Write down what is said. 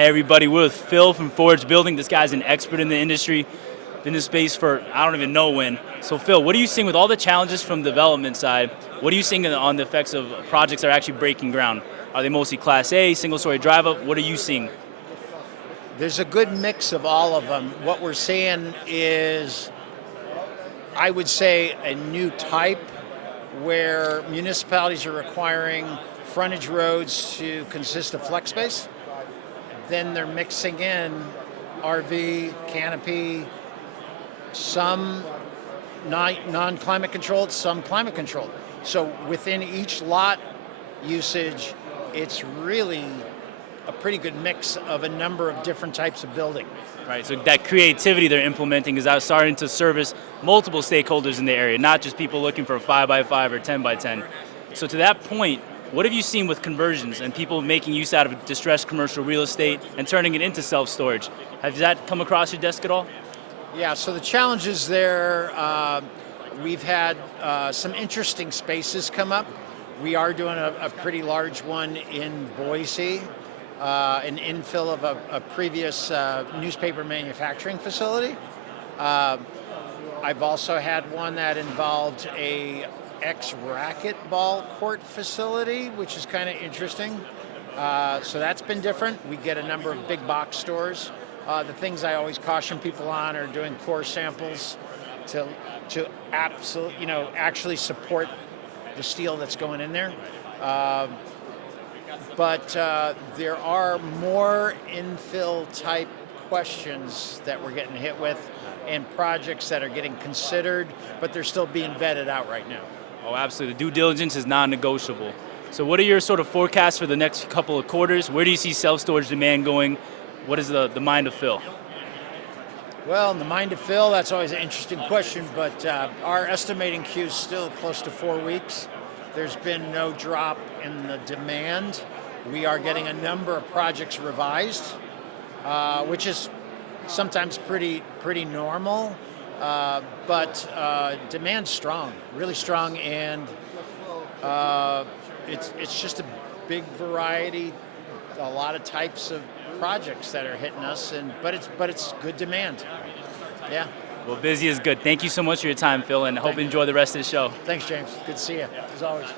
Hey everybody, we're with Phil from Forge Building. This guy's an expert in the industry, been in this space for I don't even know when. So Phil, what are you seeing with all the challenges from the development side? What are you seeing on the effects of projects that are actually breaking ground? Are they mostly Class A, single-story drive-up? What are you seeing? There's a good mix of all of them. What we're seeing is, I would say, a new type where municipalities are requiring frontage roads to consist of flex space. Then they're mixing in RV, canopy, some non-climate controlled, some climate controlled. So within each lot usage, it's really a pretty good mix of a number of different types of building. Right, so that creativity they're implementing is out starting to service multiple stakeholders in the area, not just people looking for a 5x5 or 10x10. So to that point, what have you seen with conversions and people making use out of distressed commercial real estate and turning it into self-storage? Has that come across your desk at all? Yeah, so the challenges there, we've had some interesting spaces come up. We are doing a pretty large one in Boise, an infill of a previous newspaper manufacturing facility. I've also had one that involved a ex-racquetball court facility, which is kind of interesting. So that's been different. We get a number of big box stores. The things I always caution people on are doing core samples to actually support the steel that's going in there. But there are more infill type questions that we're getting hit with and projects that are getting considered, but they're still being vetted out right now. Oh, absolutely. The due diligence is non-negotiable. So what are your sort of forecasts for the next couple of quarters? Where do you see self-storage demand going? What is the mind of Phil? Well, in the mind of Phil, that's always an interesting question, but our estimating queue is still close to 4 weeks. There's been no drop in the demand. We are getting a number of projects revised, which is sometimes pretty normal, but demand's strong, really strong, and it's just a big variety, a lot of types of projects that are hitting us, but it's good demand. Yeah. Well, busy is good. Thank you so much for your time, Phil, and I hope you enjoy the rest of the show. Thanks, James. Good to see you, as always.